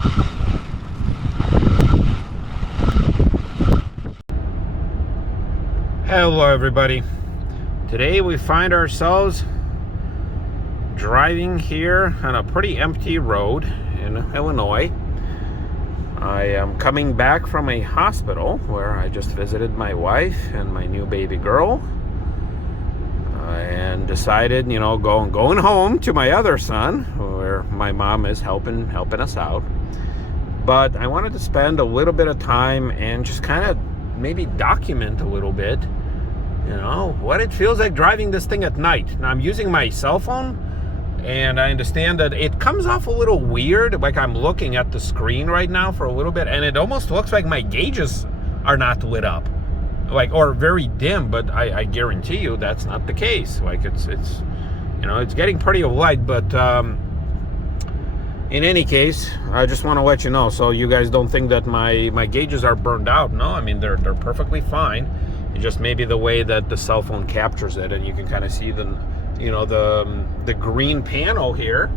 Hello everybody. Today we find ourselves driving here on a pretty empty road in Illinois. I am coming back from a hospital where I just visited my wife and my new baby girl, and decided, going home to my other son where my mom is helping us out. But I wanted to spend a little bit of time and just kind of maybe document a little bit, what it feels like driving this thing at night. Now I'm using my cell phone, and I understand that it comes off a little weird, like I'm looking at the screen right now for a little bit, and it almost looks like my gauges are not lit up, or very dim, but I guarantee you that's not the case. It's getting pretty light, but in any case, I just want to let you know, so you guys don't think that my gauges are burned out. No, I mean, they're perfectly fine. It's just maybe the way that the cell phone captures it, and you can kind of see the green panel here.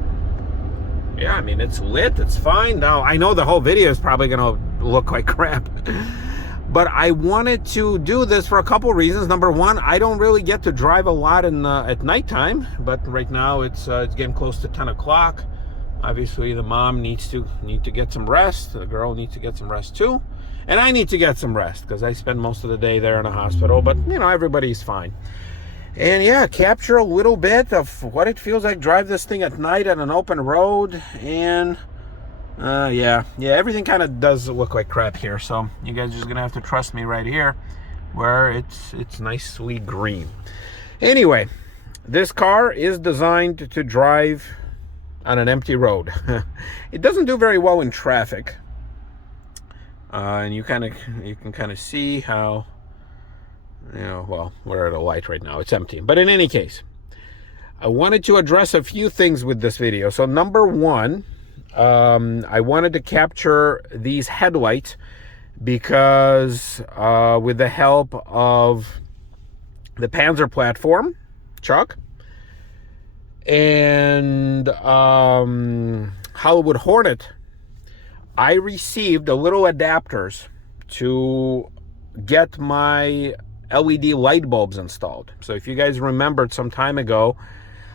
Yeah, I mean, it's lit, it's fine. Now, I know the whole video is probably going to look like crap, but I wanted to do this for a couple reasons. Number one, I don't really get to drive a lot at nighttime, but right now it's getting close to 10 o'clock. Obviously, the mom needs to get some rest. The girl needs to get some rest too. And I need to get some rest because I spend most of the day there in a hospital. But, everybody's fine. And, yeah, capture a little bit of what it feels like drive this thing at night on an open road. And, everything kind of does look like crap here. So you guys are just going to have to trust me right here where it's nicely green. Anyway, this car is designed to drive on an empty road. It doesn't do very well in traffic, and you can kind of see how, we're at a light right now, it's empty. But in any case, I wanted to address a few things with this video. So number one, I wanted to capture these headlights because with the help of the Panzer platform, Chuck, and Hollywood Hornet, I received a little adapters to get my LED light bulbs installed. So if you guys remembered some time ago,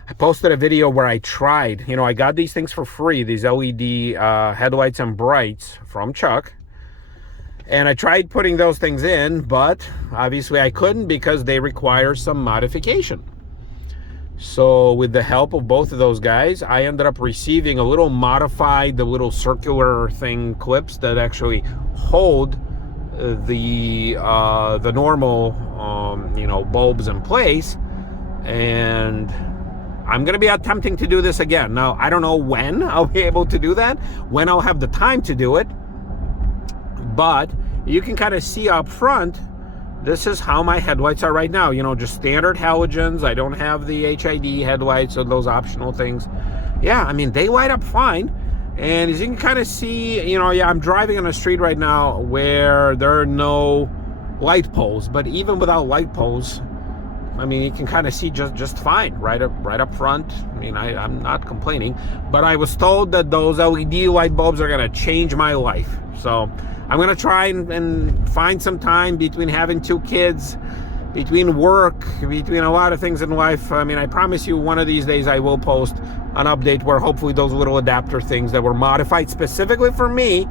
I posted a video where I tried, I got these things for free, these LED headlights and brights from Chuck. And I tried putting those things in, but obviously I couldn't because they require some modification. So with the help of both of those guys, I ended up receiving a little modified, the little circular thing clips that actually hold the normal, bulbs in place. And I'm going to be attempting to do this again. Now, I don't know when I'll be able to do that, when I'll have the time to do it. But you can kind of see up front, this is how my headlights are right now. Just standard halogens. I don't have the HID headlights or those optional things. Yeah, I mean, they light up fine. And as you can kind of see, I'm driving on a street right now where there are no light poles. But even without light poles, I mean, you can kind of see just fine right up front. I mean, I'm not complaining. But I was told that those LED light bulbs are going to change my life. So I'm going to try and find some time between having two kids, between work, between a lot of things in life. I mean, I promise you one of these days I will post an update where hopefully those little adapter things that were modified specifically for me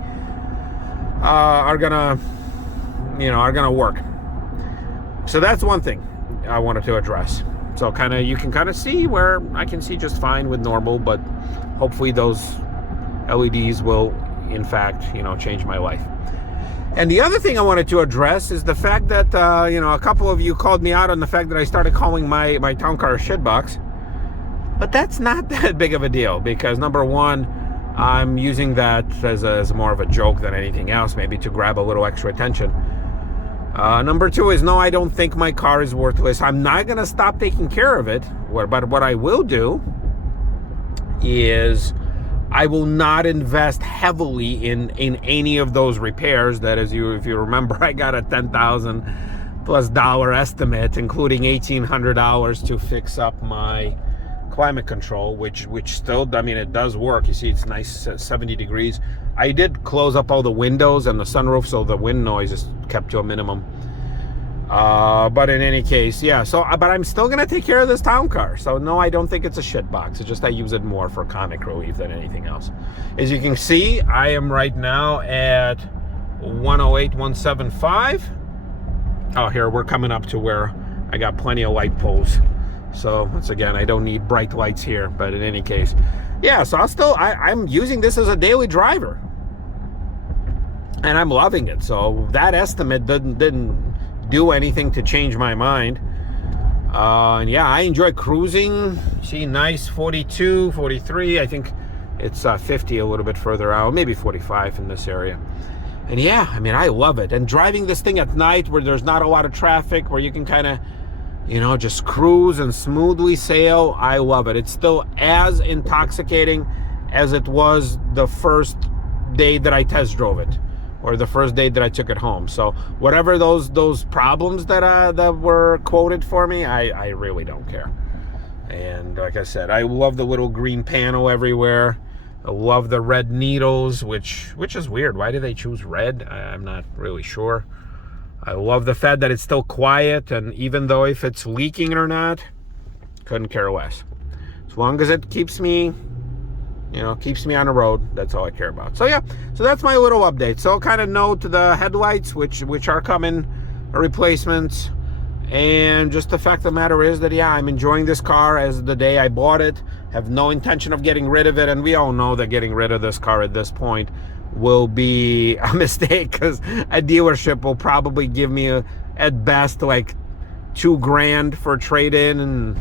are gonna work. So that's one thing I wanted to address. So you can kind of see where I can see just fine with normal, but hopefully those LEDs will in fact, change my life. And the other thing I wanted to address is the fact that, a couple of you called me out on the fact that I started calling my town car a shitbox. But that's not that big of a deal because, number one, I'm using that as more of a joke than anything else, maybe to grab a little extra attention. Number two is, no, I don't think my car is worthless. I'm not going to stop taking care of it. But what I will do is I will not invest heavily in any of those repairs. That is, if you remember, I got a $10,000+ estimate, including $1,800 to fix up my climate control, which still, I mean, it does work. You see, it's nice, 70 degrees. I did close up all the windows and the sunroof, so the wind noise is kept to a minimum. But in any case, yeah, so, but I'm still gonna take care of this town car. So no, I don't think it's a shit box. It's just I use it more for comic relief than anything else. As you can see, I am right now at 108.175. Oh, here, we're coming up to where I got plenty of light poles. So once again, I don't need bright lights here, but in any case, yeah, so I'm using this as a daily driver. And I'm loving it. So that estimate didn't do anything to change my mind. And yeah, I enjoy cruising. See, nice 42, 43. I think it's 50 a little bit further out, maybe 45 in this area. And yeah, I mean, I love it. And driving this thing at night where there's not a lot of traffic, where you can kind of, you know, just cruise and smoothly sail, I love it. It's still as intoxicating as it was the first day that I test drove it, or the first day that I took it home. So whatever those problems that were quoted for me, I really don't care. And like I said, I love the little green panel everywhere. I love the red needles, which is weird. Why do they choose red? I'm not really sure. I love the fact that it's still quiet, and even though if it's leaking or not, couldn't care less. As long as it keeps me, you know, keeps me on the road, that's all I care about. So yeah, so that's my little update. So kind of note the headlights, which are coming, replacements, and just the fact of the matter is that, yeah, I'm enjoying this car as the day I bought it. Have no intention of getting rid of it, and we all know that getting rid of this car at this point will be a mistake, because a dealership will probably give me at best like $2,000 for trade-in,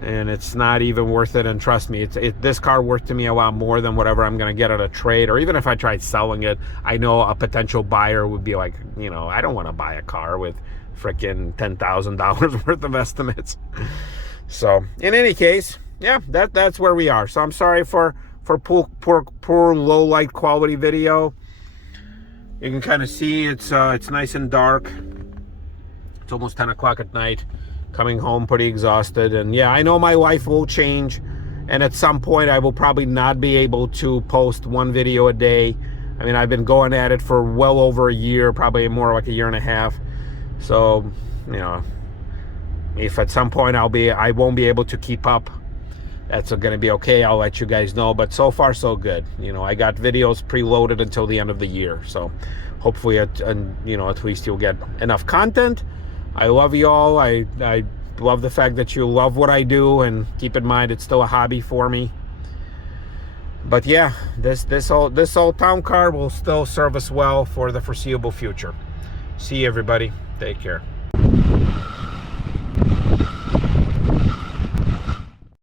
and it's not even worth it. And trust me, this car worth to me a lot more than whatever I'm gonna get at a trade. Or even if I tried selling it, I know a potential buyer would be like, you know, I don't want to buy a car with freaking $10,000 worth of estimates. So in any case, yeah, that's where we are. So I'm sorry for poor low light quality video. You can kind of see it's nice and dark. It's almost 10 o'clock at night. Coming home pretty exhausted. And yeah, I know my life will change, and at some point I will probably not be able to post one video a day. I mean, I've been going at it for well over a year, probably more like a year and a half. So, you know, if at some point I won't be able to keep up, that's going to be okay. I'll let you guys know. But so far, so good. You know, I got videos preloaded until the end of the year. So hopefully, you know, at least you'll get enough content. I love you all. I love the fact that you love what I do, and keep in mind it's still a hobby for me. But yeah, this old town car will still serve us well for the foreseeable future. See you, everybody. Take care.